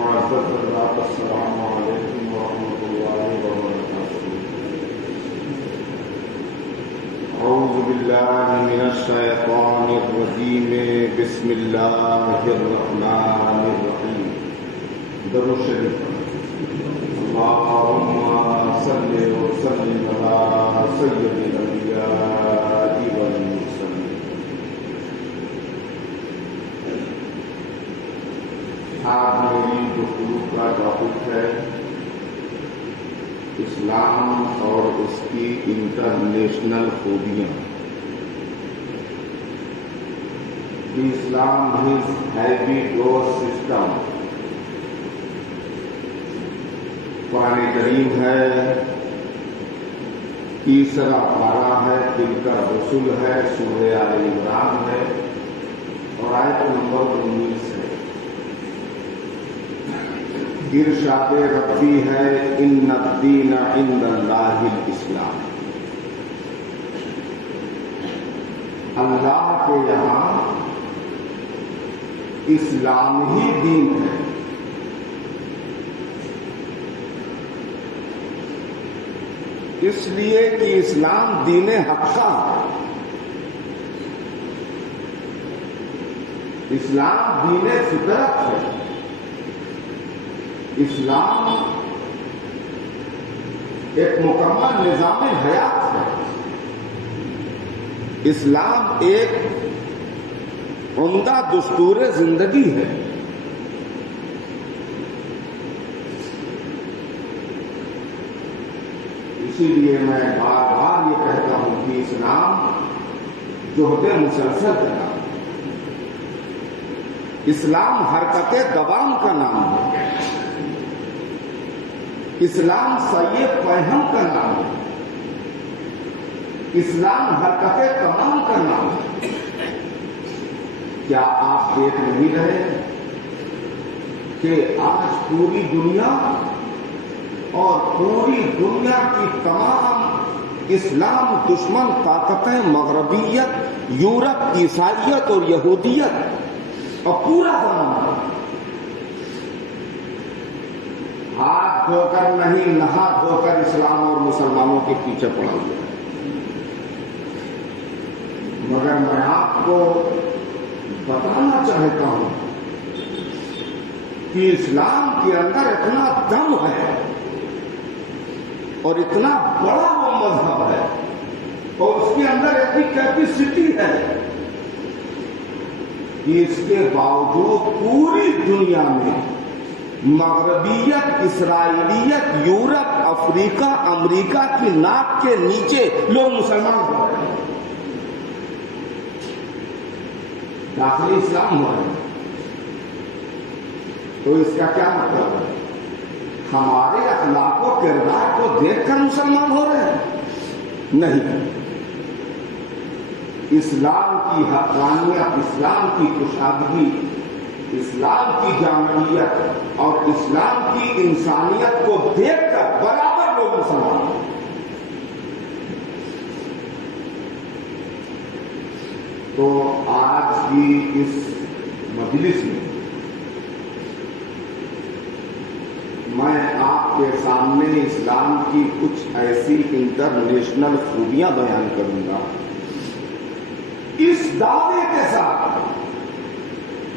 معزز حضرات السلام علیکم ورحمۃ اللہ وبرکاتہ۔ اعوذ باللہ من الشیطان الرجیم، بسم اللہ الرحمن الرحیم۔ درود شریف اللہم صلی وسلم علی سید الانبیاء والمرسلین۔ آج میری گفتگو کا ٹاپک ہے اسلام اور اس کی انٹرنیشنل خوبیاں۔ دی اسلام ہز ہیوی ڈور سسٹم۔ قرآن کریم ہے، تیسرا پارہ ہے، تلک الرسل ہے، سورہ آل عمران ہے اور آیت نمبر 19 ہے۔ ارشاد ربی ہے، ان الدین عند اللہ الاسلام۔ اللہ کے یہاں اسلام ہی دین ہے۔ اس لیے کہ اسلام دین حقہ ہے۔ اسلام دین فطرت ہے۔ اسلام ایک مکمل نظام حیات ہے۔ اسلام ایک عمدہ دستور زندگی ہے۔ اسی لیے میں بار بار یہ کہتا ہوں کہ اسلام جہد مسلسل کا نام ہے۔ اسلام حرکت دوام کا نام ہے۔ اسلام سعی پیہم کا نام ہے۔ اسلام حرکت تمام کا نام ہے۔ کیا آپ دیکھ نہیں رہے کہ آج پوری دنیا اور پوری دنیا کی تمام اسلام دشمن طاقتیں، مغربیت، یورپ، عیسائیت اور یہودیت اور پورا زمانہ ہاتھ دھو کر نہیں، نہا دھو کر اسلام اور مسلمانوں کے پیچھے پڑا ہوا ہے۔ مگر میں آپ کو بتانا چاہتا ہوں کہ اسلام کے اندر اتنا دم ہے اور اتنا بڑا وہ مذہب ہے اور اس کے اندر اتنی کیپیسٹی ہے کہ اس کے باوجود پوری دنیا میں مغربیت، اسرائیلیت، یورپ، افریقہ، امریکہ کی ناک کے نیچے لوگ مسلمان ہو رہے ہیں، داخلی اسلام ہو رہے ہیں۔ تو اس کا کیا مطلب ہے؟ ہمارے اخلاق و کردار کو دیکھ کر مسلمان ہو رہے ہیں؟ نہیں۔ اسلام کی حقانیت، اسلام کی کشادگی، اسلام کی جامعیت اور اسلام کی انسانیت کو دیکھ کر برابر لوگ مسلمان ہیں۔ تو آج کی اس مجلس میں آپ کے سامنے اسلام کی کچھ ایسی انٹرنیشنل خوبیاں بیان کروں گا، اس دعوے کے ساتھ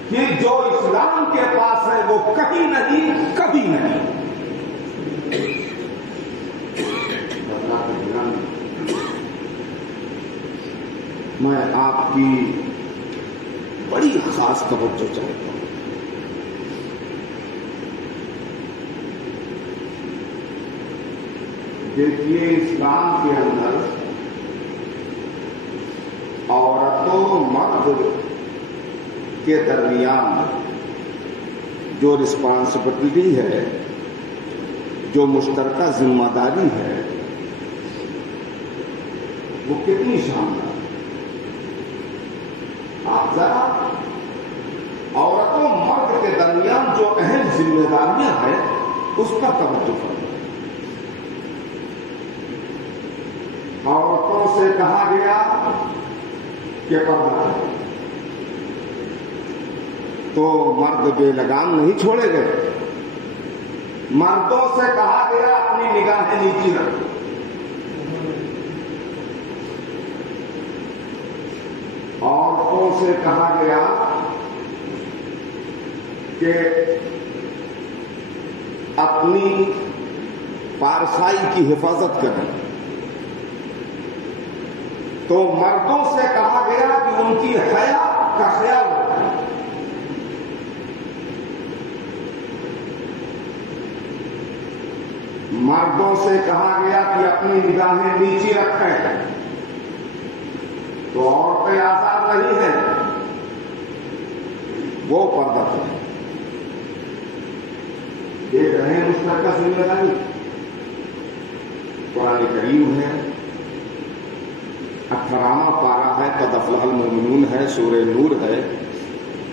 کہ جو اسلام کے پاس ہے وہ کہیں نہیں، کبھی نہیں۔ میں آپ کی بڑی خاص توجہ چاہتا ہوں۔ دیکھیے، اسلام کے اندر عورت و مرد کے درمیان جو رسپانسبلٹی ہے، جو مشترکہ ذمہ داری ہے، وہ کتنی شاندار ہے۔ آپ ذرا عورت و مرد کے درمیان جو اہم ذمہ داریاں ہیں اس پر توجہ کریں۔ عورتوں سے کہا گیا کہ پردہ ہے، تو مرد بے لگام نہیں چھوڑے گئے، मर्दों से कहा गया अपनी निगाहें नीची रखो, औरतों से कहा गया कि अपनी पारसाई की हिफाजत करें। तो मर्दों से कहा गया कि उनकी हया का ख्याल रखें। मर्दों से कहा गया कि अपनी निगाहें नीची रखें। तो औरतें आजाद नहीं हैं, वो पर्दा करें। देख रहे हैं मुश्तरका जिम्मेदारी। कुरान करीम है, 18वां पारा है, क़द अफ़लहल मोमिनून है, सूरह नूर है,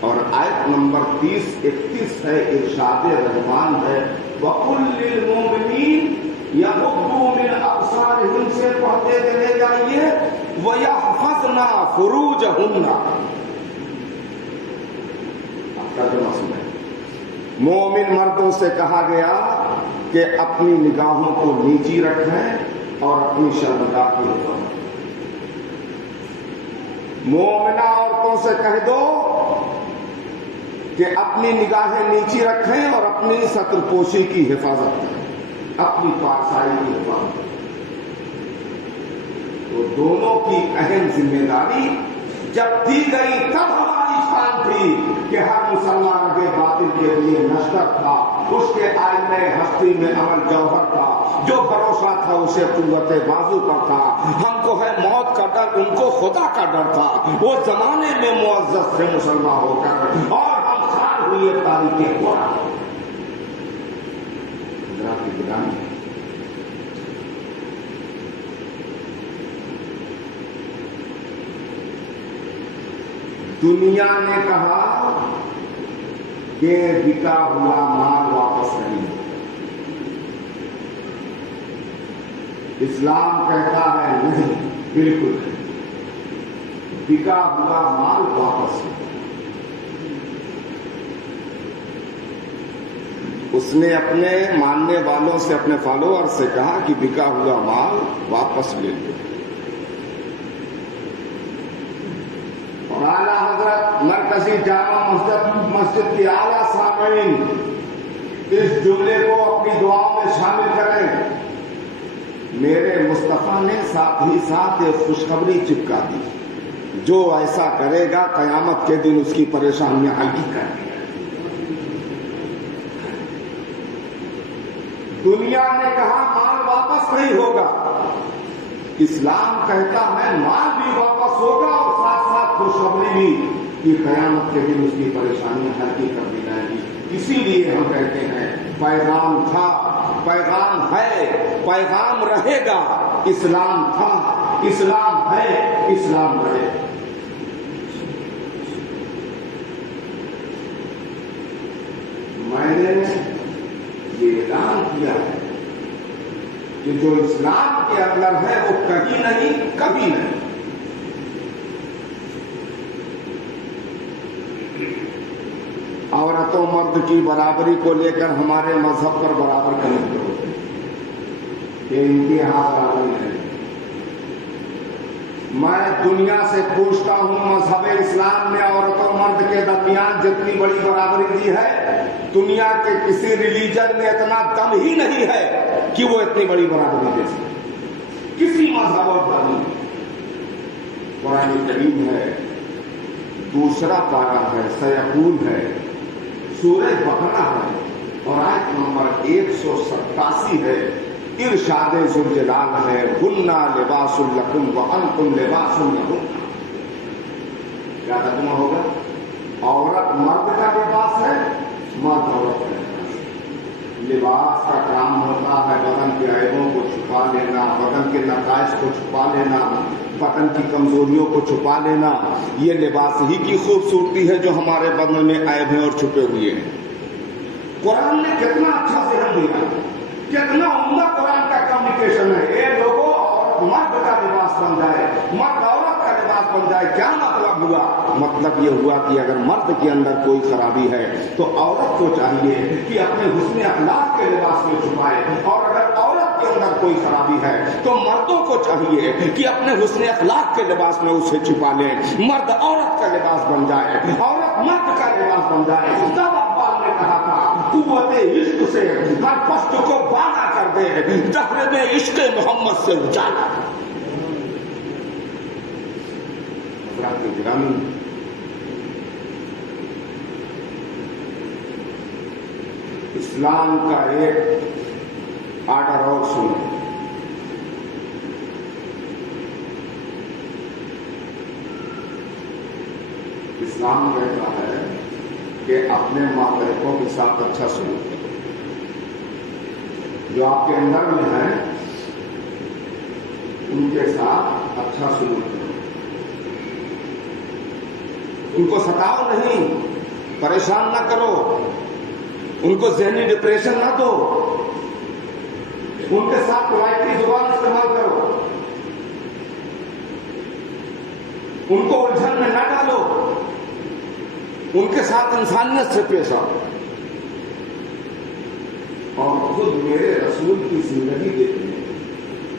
और आयत नंबर 30-31 है, इरशाद रहमान है, वकुल लिल मोमिनीन यग़ुद्दू मिन अब्सारिहिम से पढ़ते चले जाइए, वयहफ़ज़ना फ़ुरूजहुन्ना। तर्जुमा सुने। मोमिन मर्दों से कहा गया कि अपनी निगाहों को नीची रखें और अपनी शर्मगाह की हिफाजत। मोमिना औरतों से कह दो कि अपनी निगाहें नीची रखें और अपनी सत्रपोशी की हिफाजत करें, अपनी पारसाई की हिफाजत। तो दोनों की अहम जिम्मेदारी जब दी गई तब हमारी शान थी कि हर मुसलमान के बातिल के लिए नश्तर था, उसके आईने हस्ती में अमल जौहर था, जो भरोसा था उसे कुव्वते बाजू पर था। हमको है मौत का डर, उनको खुदा का डर था। वो जमाने में मुअज़्ज़ज़ थे मुसलमान होकर, और हम खान हुए तारीख़ कुरान। दुनिया ने कहा कि बिका हुआ माल वापस नहीं। इस्लाम कहता है नहीं, बिल्कुल नहीं, बिका हुआ माल वापस नहीं। उसने अपने मानने वालों से, अपने फॉलोअर से कहा कि बिका हुआ माल वापस ले लो। आला हजरत मरकजी जामा मस्जिद की आला सामीन इस जुमले को अपनी दुआओं में शामिल करें। मेरे मुस्तफा ने साथ ही साथ एक खुशखबरी चिपका दी, जो ऐसा करेगा कयामत के दिन उसकी परेशानियां हल्की कर दी। दुनिया ने कहा माल वापस नहीं होगा, इस्लाम कहता है माल भी वापस होगा और साथ साथ खुशखबरी भी कि कयामत के दिन उसकी परेशानियां हल्की कर दी जाएगी। इसीलिए हम कहते हैं पैगाम था, पैगाम है, पैगाम रहेगा। इस्लाम था, इस्लाम है, इस्लाम रहेगा। मैंने ये ऐलान किया है कि जो इस्लाम के अंदर है वो कहीं नहीं, कभी नहीं। औरतों मर्द की बराबरी को लेकर हमारे मजहब पर बराबर करने होते हैं, इनके यहां बराबरी है। मैं दुनिया से पूछता हूं, मजहब इस्लाम ने औरतों मर्द के दरमियान जितनी बड़ी बराबरी दी है, दुनिया के किसी रिलीजन में इतना दम ही नहीं है कि वो इतनी बड़ी बराबरी दे सके, किसी मजहब और धर्म में। कुरान करीम है, दूसरा पारा है, सयकून है, सूरह बकरा है और आयत नंबर 187 है। इरशाद ज़ुलजलाल है, हुन्ना लिबासुल लकुम व अंतुम लिबासुल लहुन्ना। क्या तर्जुमा होगा? औरत मर्द का लिबास है, मर्द औरत का लिबास है। लिबास का काम होता है बदन के ऐबों को छुपा लेना, बदन के नकाइश को छुपा लेना, बदन की कमजोरियों को छुपा लेना। ये लिबास ही की खूबसूरती है जो हमारे बदन में ऐब हैं और छुपे हुए हैं। कुरान ने कितना अच्छा ज़हन दिया, कितना उम्दा कुरान का कम्युनिकेशन है। ये लोगों और मर्द का लिबास बन जाए, मर्द औरत का लिबास लिबास बन जाए। क्या मतलब हुआ? मतलब ये हुआ कि अगर मर्द के अंदर कोई खराबी है तो औरत को चाहिए कि अपने हुस्न अखलाक के लिबास में छुपाए, और अगर औरत के अंदर कोई खराबी है तो मर्दों को चाहिए कि अपने हुस्न अखलाक के लिबास में उसे छुपा ले। मर्द औरत का लिबास बन जाए, औरत मर्द का लिबास बन जाए। तब अब्बास ने कहा था कुव्वते इश्क से हर पश्त को बाला कर दे, जहर में इश्क मोहम्मद से उजाला। गिरामी, इस्लाम का एक आर्डर और सुनो। इस्लाम कहता है कि अपने मातहतों के साथ अच्छा सलूक करो। जो आपके अंदर में है उनके साथ अच्छा सलूक करो। उनको सताओ नहीं, परेशान ना करो, उनको ज़हनी डिप्रेशन ना दो, उनके साथ पोलाइटली जुबान इस्तेमाल करो, उनको उलझन में न डालो, उनके साथ इंसानियत से पेश आओ। और खुद मेरे रसूल की जिंदगी देखते हैं।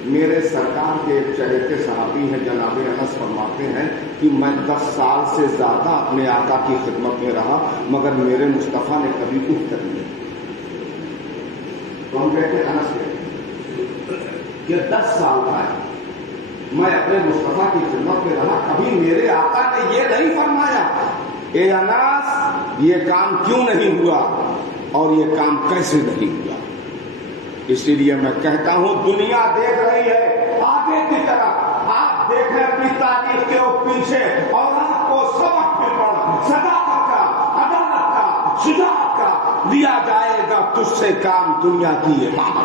मेरे सरकार के एक चहेते सहाबी हैं जनाब अनस फरमाते हैं कि मैं 10 साल से ज्यादा अपने आका की खिदमत में रहा, मगर मेरे मुस्तफा ने कभी उठ कर नहीं। तो हम कहते अनस कहते ये 10 साल का मैं अपने मुस्तफा की खिदमत में रहा, कभी मेरे आका ने ये नहीं फरमाया ए अनस ये काम क्यों नहीं हुआ और ये काम कैसे नहीं हुआ। इसीलिए मैं कहता हूं दुनिया देख रही है आगे की तरफ, आप देखें अपनी तारीख के पीछे और आपको सबक मिल सदाकत का, अदालत का, शुजाअत का लिया जाएगा तुझसे काम दुनिया की इमामत।